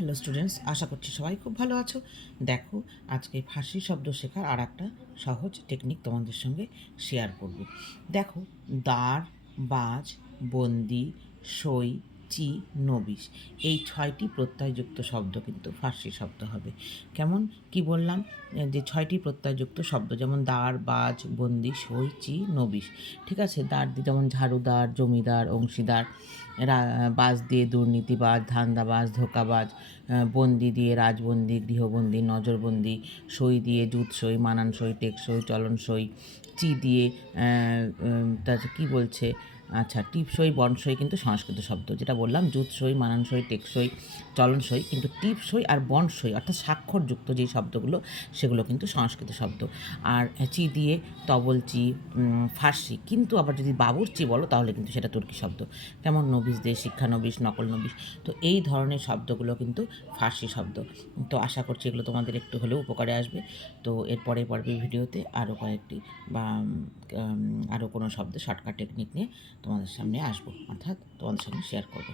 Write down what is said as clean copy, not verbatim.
Hello students, আশা করছি সবাই খুব ভালো আছো। দেখো, আজকে ফার্সি শব্দ শেখার আর একটা সহজ টেকনিক তোমাদের সঙ্গে শেয়ার করব। দেখো, দাঁড়, বাজ, বন্দি, সই, চি, নবিশ, এই 6টি প্রত্যয়যুক্ত শব্দ কিন্তু ফার্সি শব্দ হবে। কেমন কি বললাম? যে 6টি প্রত্যয়যুক্ত শব্দ, যেমন দাঁড়, বাজ, বন্দি, সই, চি, নবিশ। ঠিক আছে, দাঁড় দিয়ে যেমন ঝাড়ুদার, জমিদার, অংশীদার। বাজ দিয়ে দুর্নীতিবাজ, ধান্দাবাজ, ধোঁকাবাজ। বন্দি দিয়ে রাজবন্দি, গৃহবন্দী, নজরবন্দি। সই দিয়ে জুতসই, মানানসই, টেকসই, চলনসই। চি দিয়ে তা কী বলছে, আচ্ছা, টিপসই, বনসই কিন্তু সংস্কৃত শব্দ। যেটা বললাম, জুতসই, মানানসই, টেকসই, চলনসই, কিন্তু টিপসই আর বনসই অর্থাৎ স্বাক্ষরযুক্ত যেই শব্দগুলো, সেগুলো কিন্তু সংস্কৃত শব্দ। আর চি দিয়ে তবলচি, ফার্সি। কিন্তু আবার যদি বাবুর্চি বলো তাহলে কিন্তু সেটা তুর্কি শব্দ। যেমন নবিশ দিয়ে শিক্ষানবিশ, নকল নবিশ। তো এই ধরনের শব্দগুলো কিন্তু ফার্সি শব্দ। তো আশা করছি এগুলো তোমাদের একটু হলেও উপকারে আসবে। তো এর পরের ভিডিওতে আরও কয়েকটি বা আরও কোনো শব্দ শর্টকাট টেকনিক নিয়ে তোমাদের সামনে আসবো, অর্থাৎ তোমাদের সামনে শেয়ার করবো।